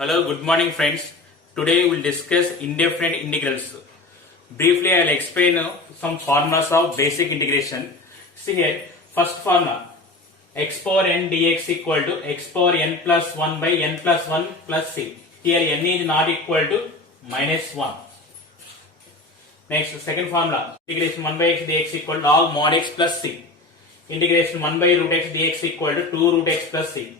Hello, good morning friends. Today we will discuss indefinite integrals. Briefly I will explain some formulas of basic integration. See here, first formula x power n dx equal to x power n plus 1 by n plus 1 plus c. Here n is not equal to minus 1. Next, second formula integration 1 by x dx equal to log mod x plus c. Integration 1 by root x dx equal to 2 root x plus c.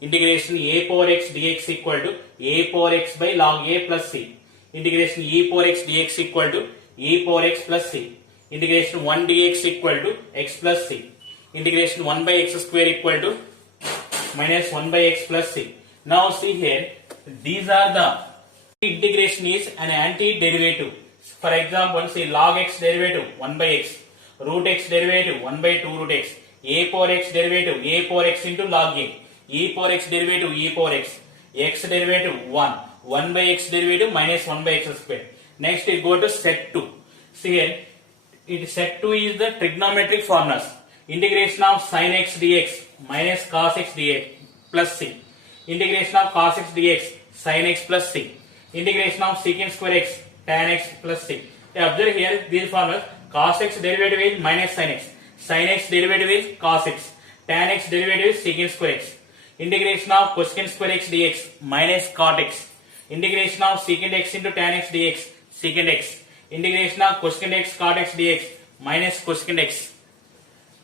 Integration a power x dx equal to a power x by log a plus c. Integration e power x dx equal to e power x plus c. Integration 1 dx equal to x plus c. Integration 1 by x square equal to minus 1 by x plus c. Now see here, these are the integration is an antiderivative. For example, see log x derivative 1 by x, root x derivative 1 by 2 root x, a power x derivative a power x into log a, e power x derivative e power x derivative 1 by x derivative minus 1 by x square. Next we go to set 2. See here, set 2 is the trigonometric formulas. Integration of sin x dx minus cos x dx plus c. Integration of cos x dx sin x plus c. Integration of secant square x tan x plus c. Observe here these formulas. Cos x derivative is minus sin x derivative is cos x, tan x derivative is secant square x. Integration of cosecant square x dx minus cot x. Integration of secant x into tan x dx secant x. Integration of cosecant x cot x dx minus cosecant x.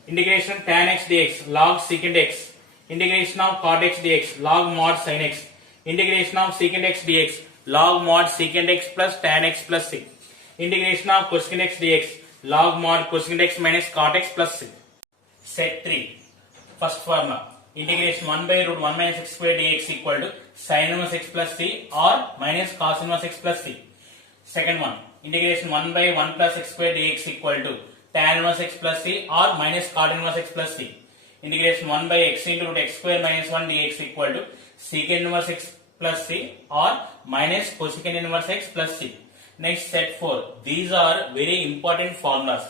Integration tan x dx log secant x. Integration of cot x dx log mod sin x. Integration of secant x dx log mod secant x plus tan x plus c. Integration of cosecant x dx log mod cosecant x minus cot x plus c. Set 3. First formula. Integration 1 by root 1 minus x square dx equal to sin inverse x plus c or minus cos inverse x plus c. Second one, integration 1 by 1 plus x square dx equal to tan inverse x plus c or minus cot inverse x plus c. Integration 1 by x into root x square minus 1 dx equal to secant inverse x plus c or minus cosecant inverse x plus c. Next, set 4. These are very important formulas.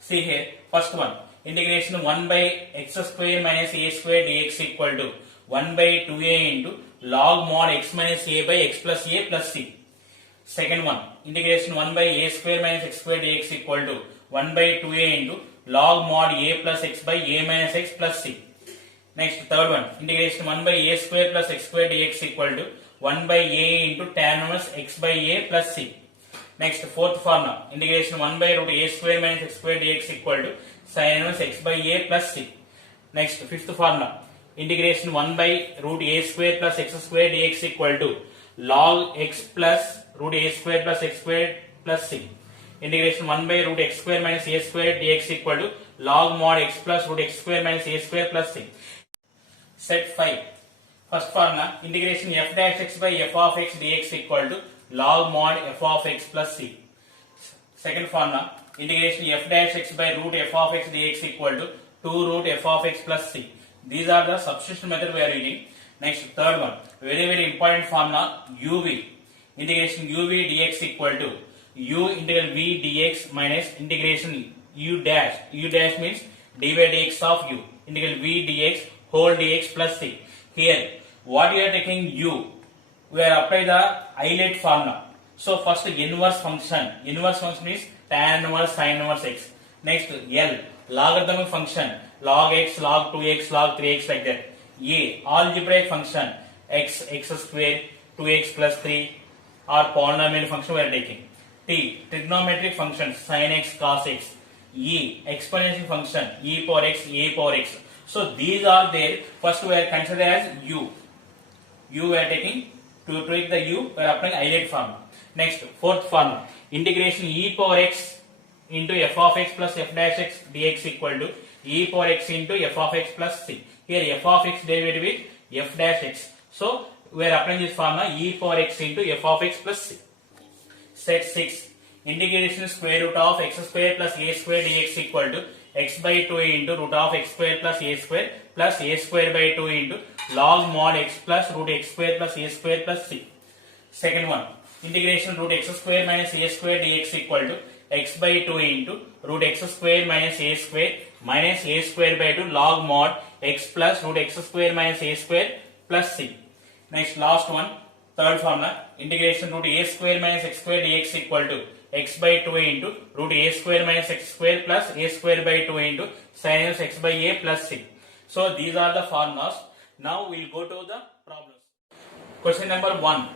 See here, first one. Integration 1 by x square minus a square dx equal to 1 by 2a into log mod x minus a by x plus a plus c. Second one, integration 1 by a square minus x square dx equal to 1 by 2a into log mod a plus x by a minus x plus c. Next, third one, integration 1 by a square plus x square dx equal to 1 by a into tan inverse x by a plus c. Next, fourth formula, integration 1 by root a square minus x square dx equal to sin inverse x by a plus c. Next, fifth formula, integration 1 by root a square plus x square dx equal to log x plus root a square plus x square plus c. Integration 1 by root x square minus a square dx equal to log mod x plus root x square minus a square plus c. Set 5. First formula, integration f dash x by f of x dx equal to log mod f of x plus c. Second formula, integration f dash x by root f of x dx equal to 2 root f of x plus c. These are the substitution method we are using. Next, third one, very important formula, uv. Integration uv dx equal to u integral v dx minus integration u dash. U dash means d by dx of u. Integral v dx whole dx plus c. Here, what we are taking u, we are apply the Euler formula. So first inverse function. Inverse function is tan inverse sin inverse x. Next, L, logarithmic function, log x, log 2x, log 3x like that. A, algebraic function, x square, 2x plus 3 or polynomial function we are taking. T, trigonometric function, sin x, cos x. E, exponential function, e power x, a power x. So these are there. First we are considered as u. U we are taking, to take the u, we are applying Euler formula. Next, fourth formula, integration e power x into f of x plus f dash x dx equal to e power x into f of x plus c. Here f of x derivative is f dash x. So we are applying this formula e power x into f of x plus c. Set 6. Integration square root of x square plus a square dx equal to x by 2 into root of x square plus a square by 2 into log mod x plus root x square plus a square plus c. Second one, integration root x square minus a square dx equal to x by 2 into root x square minus a square by 2 log mod x plus root x square minus a square plus c. Next, last one, Third formula, integration root a square minus x square dx equal to x by 2 into root a square minus x square plus a square by 2 into sin inverse x by a plus c. So these are the formulas. Now we will go to the problems. Question number 1.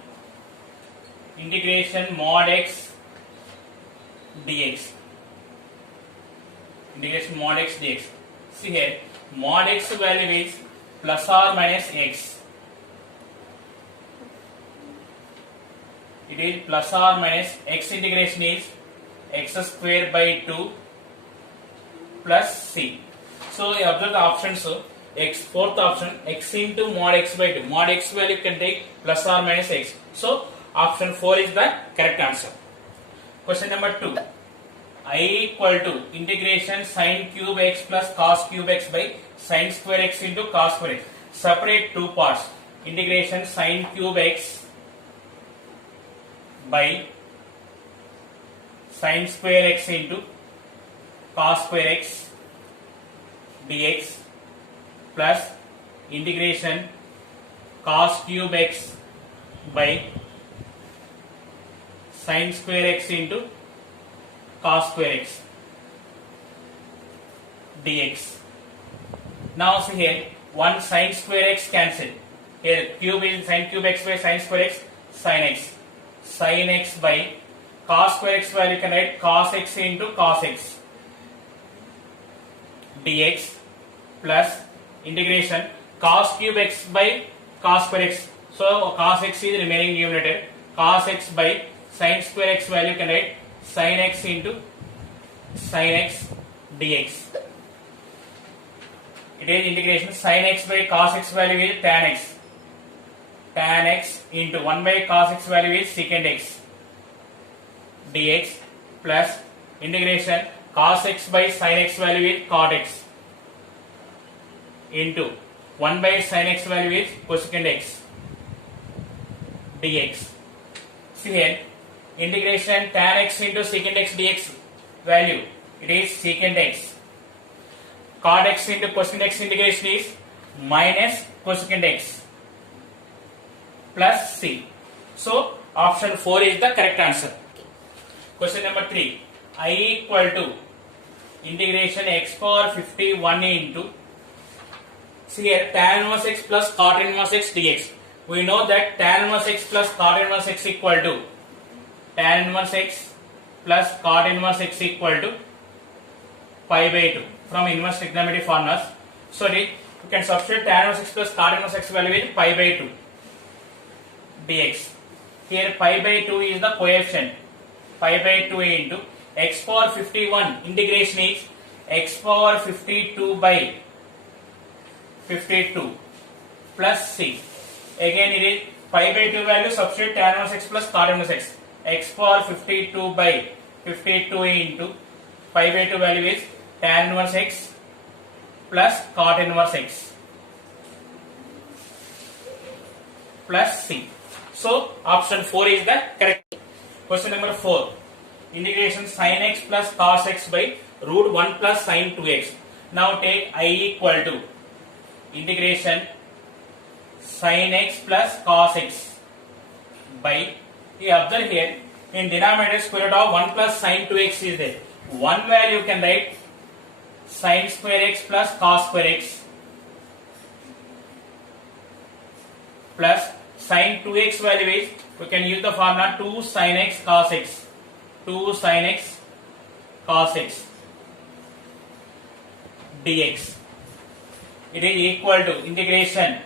Integration mod x dx. Integration mod x dx. See here, mod x value is plus or minus x. It is plus or minus x integration is x square by 2 plus c. So you observe the options. X, fourth option, x into mod x by 2. Mod x value can take plus or minus x. So option 4 is the correct answer. Question number 2. I equal to integration sin cube x plus cos cube x by sin square x into cos square x. Separate two parts. Integration sin cube x by sin square x into cos square x dx plus integration cos cube x by sin square x into cos square x dx. Now see here, one sin square x cancel. Here cube is sin cube x by sin square x, sin x. Sin x by cos square x value you can write cos x into cos x dx plus integration cos cube x by cos square x. So cos x is remaining numerator. Cos x by sin square x value you can write sin x into sin x dx. It is integration sin x by cos x value is tan x. Tan x into 1 by cos x value is secant x dx plus integration cos x by sin x value is cot x into 1 by sin x value is cosecant x dx. See here, integration tan x into secant x dx value, it is secant x. Cot x into cosecant x integration is minus cosecant x plus c. So option 4 is the correct answer. Question number 3. I equal to integration x power 51 into, see here, tan inverse x plus cot inverse x dx. We know that tan inverse x plus cot inverse x equal to tan inverse x plus cot inverse x equal to pi by 2 from inverse trigonometry formulas. So you can substitute tan inverse x plus cot inverse x value with pi by 2 dx. Here pi by 2 is the coefficient. Pi by 2 into x power 51 integration is x power 52 by 52 plus c. Again it is pi by 2 value, substitute tan inverse x plus cot inverse x. X power 52 by 52 into pi by 2 value is tan inverse x plus cot inverse x plus c. So option 4 is the correct. Question number 4. Integration sin x plus cos x by root 1 plus sin 2x. Now take I equal to integration sin x plus cos x by, you observe here, in denominator square root of 1 plus sin 2x is there. One value you can write sin square x plus cos square x plus sin 2x value is, we can use the formula 2 sin x cos x. 2 sin x cos x dx. It is equal to integration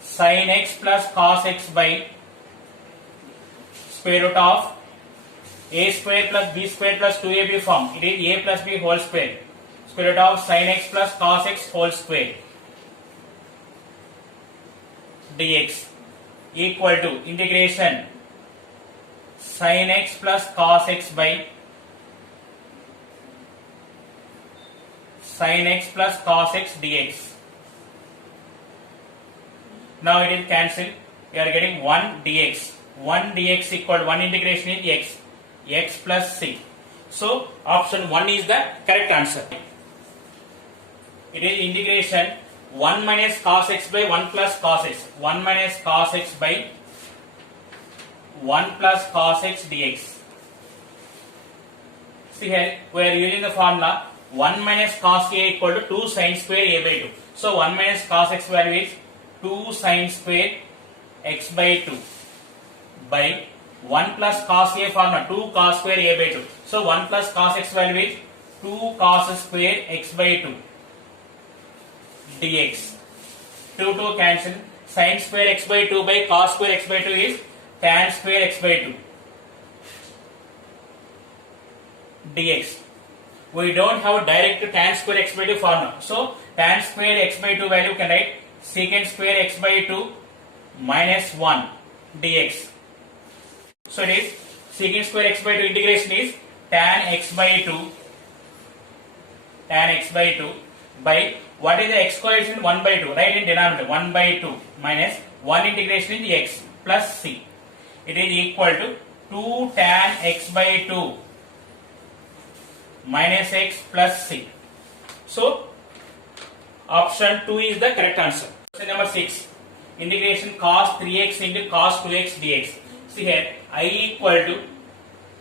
sin x plus cos x by square root of a square plus b square plus 2ab form. It is a plus b whole square. Square root of sin x plus cos x whole square dx equal to integration sin x plus cos x by sin x plus cos x dx. Now it is cancelled. We are getting 1 dx. 1 dx equal to 1 integration is x. X plus c. So option 1 is the correct answer. It is integration 1 minus cos x by 1 plus cos x. 1 minus cos x by 1 plus cos x dx. See here, we are using the formula 1 minus cos a equal to 2 sin square a by 2. So 1 minus cos x value is 2 sin square x by 2 by 1 plus cos a formula 2 cos square a by 2. So 1 plus cos x value is 2 cos square x by 2 dx. 2 cancel. Sin square x by 2 by cos square x by 2 is tan square x by 2 dx. We don't have direct tan square x by 2 formula. So tan square x by 2 value can write secant square x by 2 minus 1 dx. So it is secant square x by 2 integration is tan x by 2 by what is the x coefficient 1 by 2, right in denominator 1 by 2 minus 1 integration in x plus c. It is equal to 2 tan x by 2 minus x plus c. So option 2 is the correct answer. Question number 6. Integration cos 3x into cos 2x dx. See here, I equal to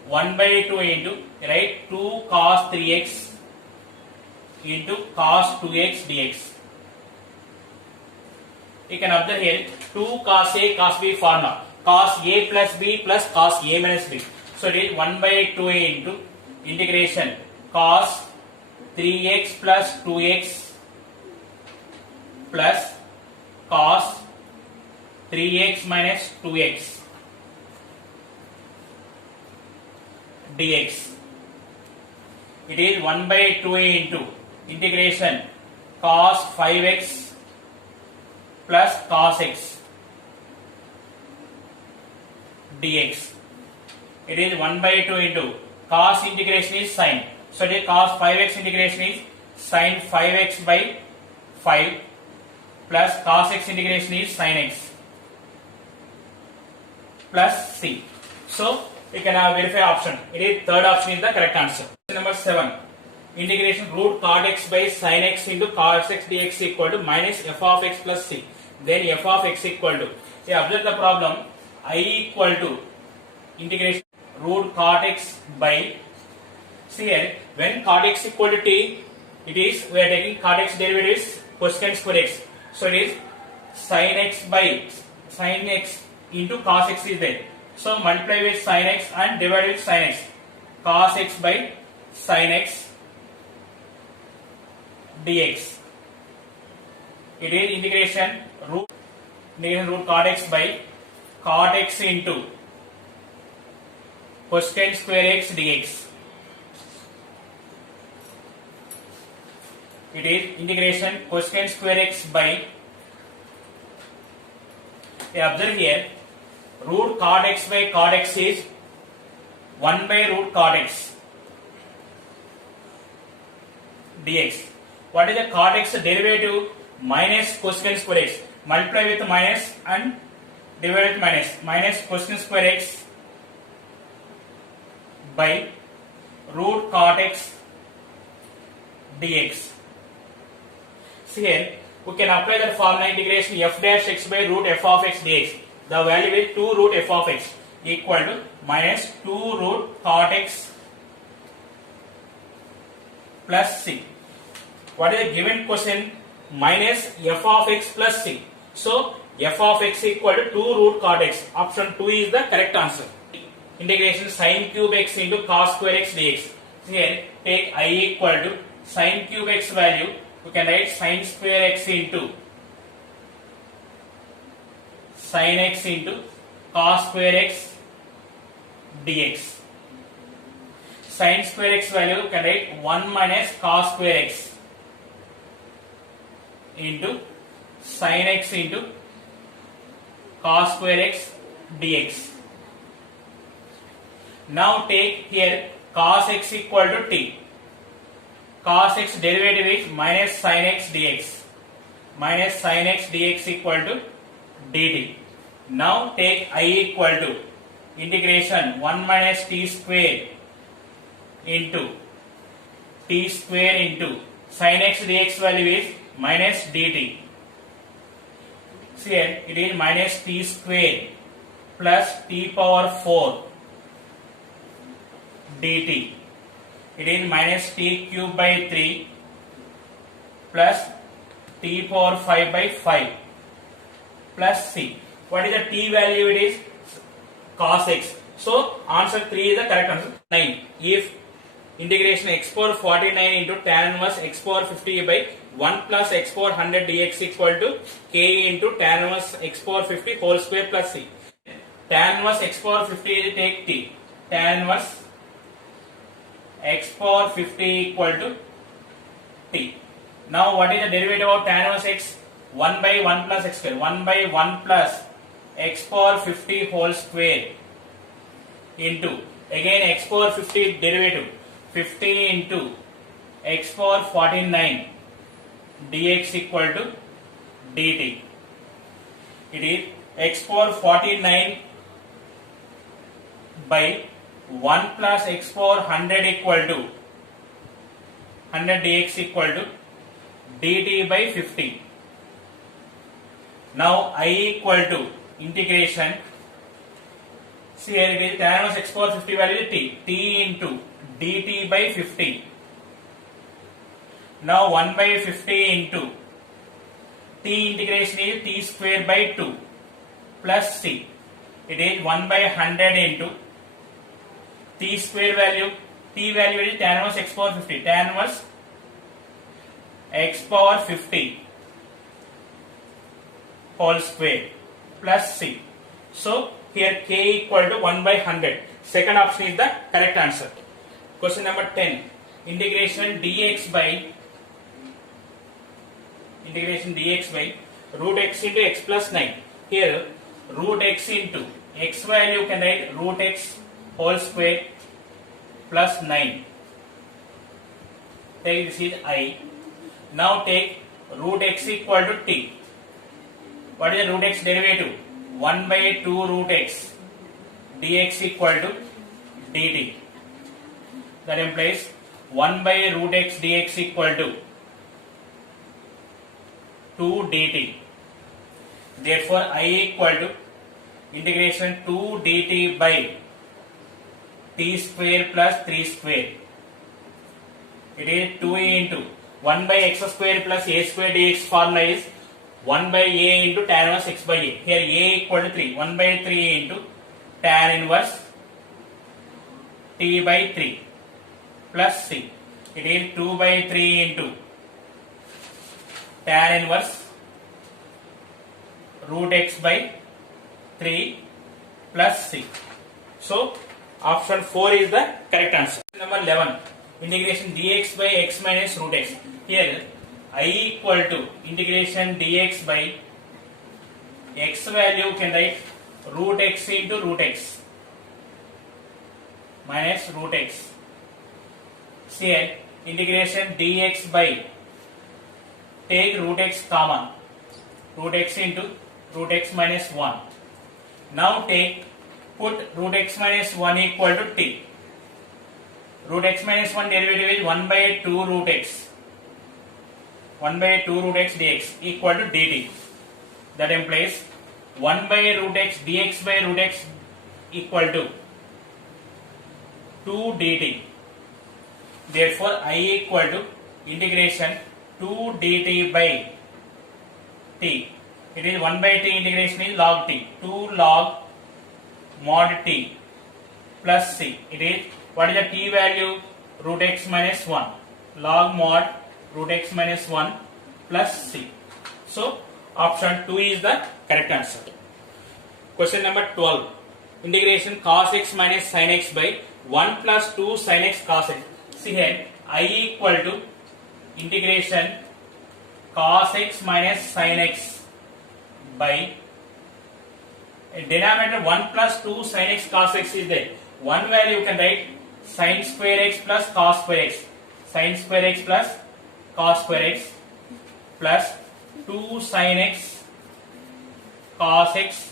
1 by 2 into, right, 2 cos 3x into cos 2x dx. You can observe here 2 cos a cos b formula, cos a plus b plus cos a minus b. So it is 1 by 2 into integration cos 3x plus 2x plus cos 3x minus 2x dx. It is 1 by 2 into integration cos 5x plus cos x dx. It is 1 by 2 into cos integration is sin. So it is cos 5x integration is sin 5x by 5 plus cos x integration is sin x plus c. So we can verify option. It is third option is the correct answer. Question number 7. Integration root cot x by sin x into cos x dx equal to minus f of x plus c. Then f of x equal to. Observe the problem. I equal to integration root cot x by. See here, when cot x equal to t, it is we are taking cot x derivative is cosecant square x. So it is sin x by sin x into cos x is there. So multiply with sin x and divide with sin x. Cos x by sin x dx. It is integration root cot x by cot x into cosecant square x dx. It is integration cosecant square x by, observe here, root cot x by cot x is 1 by root cot x dx. What is the cot x derivative? Minus cosecant square x. Multiply with minus and divide with minus. Minus cosecant square x by root cot x dx. See here, we can apply the formula integration f dash x by root f of x dx. The value is 2 root f of x equal to minus 2 root cot x plus c. What is the given question? Minus f of x plus c. So f of x equal to 2 root cot x. Option 2 is the correct answer. Integration sin cube x into cos square x dx. Here take I equal to sin cube x value. You can write sin square x into sin x into cos square x dx. Sin square x value you can write 1 minus cos square x into sin x into cos square x dx. Now take here cos x equal to t. Cos x derivative is minus sin x dx. Minus sin x dx equal to dt. Now take I equal to integration 1 minus t square into t square into sin x dx value is minus dt. See here, it is minus t square plus t power 4 dt. It is minus t cube by 3 plus t power 5 by 5 plus c. What is the t value? It is cos x. So answer 3 is the correct answer. 9. If integration x power 49 into tan inverse x power 50 by 1 plus x power 100 dx equal to k into tan inverse x power 50 whole square plus c. Tan inverse x power 50 is take t. Tan inverse x power 50 equal to t. Now what is the derivative of tan inverse x? 1 by 1 plus x square. 1 by 1 plus x power 50 whole square into again x power 50 derivative 50 into x power 49 dx equal to dt. It is x power 49 by 1 plus x power 100 equal to 100 dx equal to dt by 50. Now I equal to integration. See here it is tan inverse x power 50 value is t into dt by 50. Now 1 by 50 into t integration is t square by 2 plus c. It is 1 by 100 into t square value. T value is tan inverse x power 50. Tan inverse x power 50 whole square plus c. So here k equal to 1 by 100. Second option is the correct answer. Question number 10. Integration dx by root x into x plus 9. Here root x into x value can write root x whole square plus 9. Take this is I. Now take root x equal to t. What is the root x derivative? 1 by 2 root x dx equal to dt. That implies 1 by root x dx equal to 2 dt. Therefore I equal to integration 2 dt by t square plus 3 square. It is 2 into 1 by x square plus a square dx formula is 1 by a into tan inverse x by a. Here a equal to 3. 1 by 3 into tan inverse t by 3 plus c. It is 2 by 3 into tan inverse root x by 3 plus c. So option 4 is the correct answer. Number 11. Integration dx by x minus root x. Here I equal to integration dx by x value can write root x into root x minus root x. See here integration dx by take root x common, root x into root x minus 1. Now take put root x minus 1 equal to t. Root x minus 1 derivative is 1 by 2 root x. 1 by 2 root x dx equal to dt. That implies 1 by root x dx by root x equal to 2 dt. Therefore I equal to integration 2 dt by t. It is 1 by t integration is log t. 2 log mod t plus c. It is what is the t value? Root x minus 1 log mod root x minus 1 plus c. So option 2 is the correct answer. Question number 12. Integration cos x minus sin x by 1 plus 2 sin x cos x. See here I equal to integration cos x minus sin x by a denominator 1 plus 2 sin x cos x is there. One value you can write sin square x plus cos square x. Sin square x plus cos square x plus 2 sin x cos x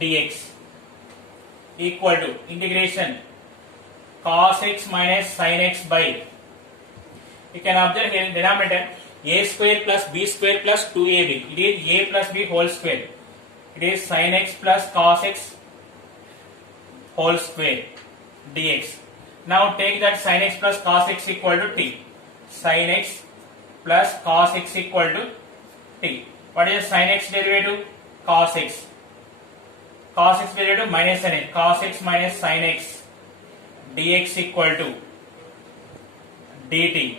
dx equal to integration cos x minus sin x by, you can observe here denominator a square plus b square plus 2ab. It is a plus b whole square It is sin x plus cos x whole square dx. Now take that sin x plus cos x equal to t. Sin x plus cos x equal to t. What is the sin x derivative? Cos x. Cos x derivative minus sin x. Cos x minus sin x dx equal to dt.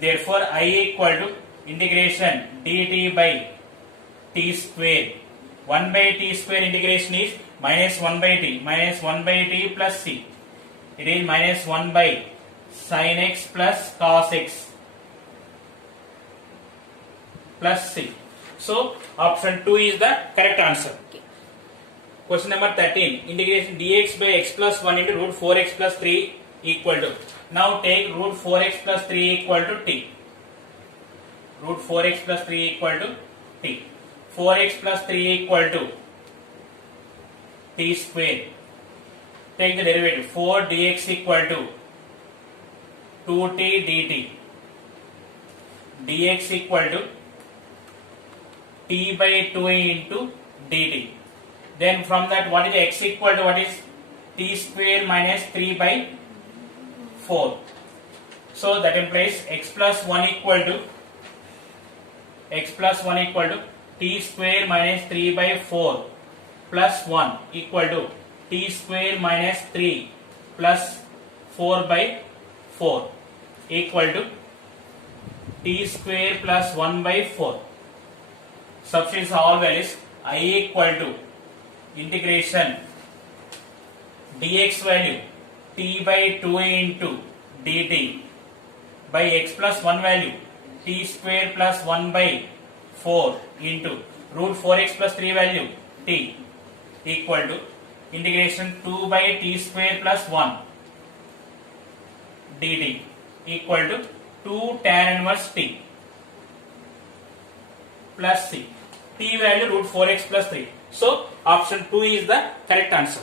Therefore, I equal to integration dt by t square. 1 by t square integration is minus 1 by t. Minus 1 by t plus c. It is minus 1 by sin x plus cos x plus c. So, option 2 is the correct answer. Question number 13. Integration dx by x plus 1 into root 4x plus 3 equal to. Now take root 4x plus 3 equal to t. Root 4x plus 3 equal to t. 4x plus 3 equal to t square. Take the derivative. 4 dx equal to 2t dt. Dx equal to t by 2 into dt. Then from that, what is x equal to what is t square minus 3 by 4. So that implies x plus 1 equal to t square minus 3 by 4 plus 1 equal to t square minus 3 plus 4 by 4 equal to t square plus 1 by 4. Substitute all values. I equal to integration dx value t by 2 into dt by x plus 1 value t square plus 1 by 4 into root 4x plus 3 value t equal to integration 2 by t square plus 1 dt equal to 2 tan inverse t plus c. T value root 4x plus 3. So, option 2 is the correct answer.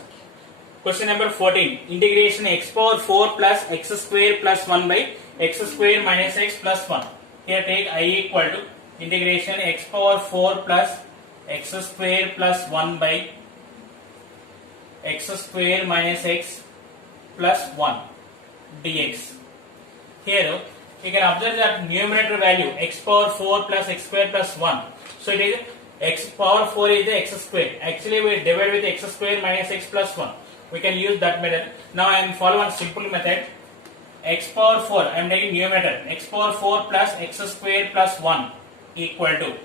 Question number 14. Integration x power 4 plus x square plus 1 by x square minus x plus 1. Here take I equal to integration x power 4 plus x square plus 1 by x square minus x plus 1 dx. Here you can observe that numerator value x power 4 plus x square plus 1. So it is x power 4 is the x square. Actually we divide with x square minus x plus 1. We can use that method. Now I am following simple method. X power 4, I am taking numerator. X power 4 plus x square plus 1 equal to.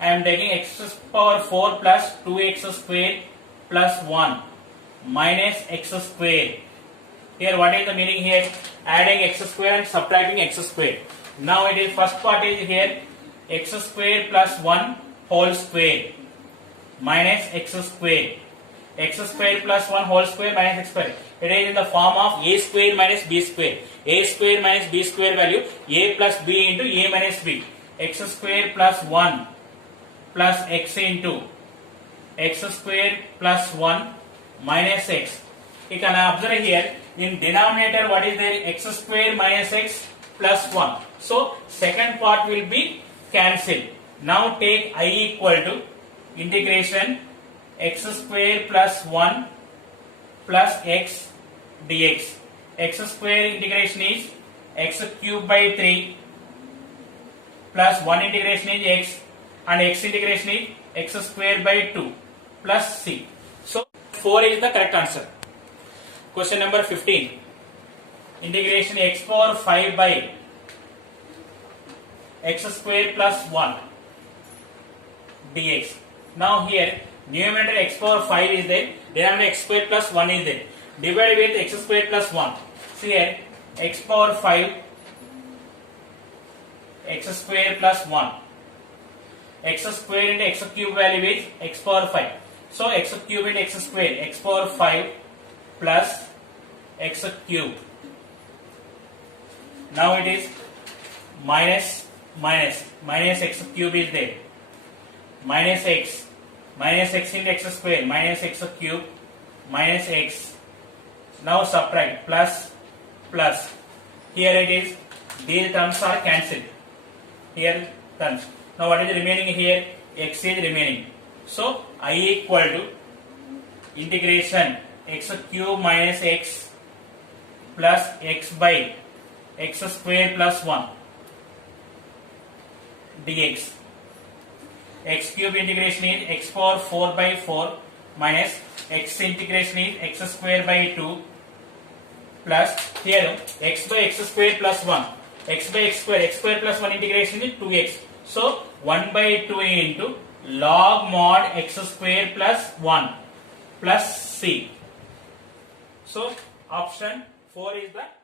I am taking x power 4 plus 2x square plus 1 minus x square. Here what is the meaning here? Adding x square and subtracting x square. Now it is first part is here x square plus 1 whole square minus x square. X square plus 1 whole square minus x square. It is in the form of a square minus b square. A square minus b square value a plus b into a minus b. X square plus 1 plus x into x square plus 1 minus x. You can observe here in denominator what is there? X square minus x plus 1. So second part will be cancelled. Now take I equal to integration x square plus 1 plus x dx. X square integration is x cube by 3 plus 1 integration is x and x integration is x square by 2 plus c. So 4 is the correct answer. Question number 15. Integration x power 5 by x square plus 1 dx. Now here numerator x power 5 is there, denominator x square plus 1 is there. Divide with x square plus 1. See here x power 5 x square plus 1. X square into x cube value is x power 5. So x cube into x square, x power 5 plus x cube. Now it is minus x cube is there. Minus x into x square minus x cube minus x. Now subtract plus. Here it is, these terms are cancelled. Here terms. Now what is remaining here? X is remaining. So I equal to integration x cube minus x plus x by x square plus 1 dx. X cube integration is x power 4 by 4 minus x integration is x square by 2 plus here x by x square plus 1. X by x square plus 1 integration is 2x. So 1 by 2 into log mod x square plus 1 plus c. So option 4 is the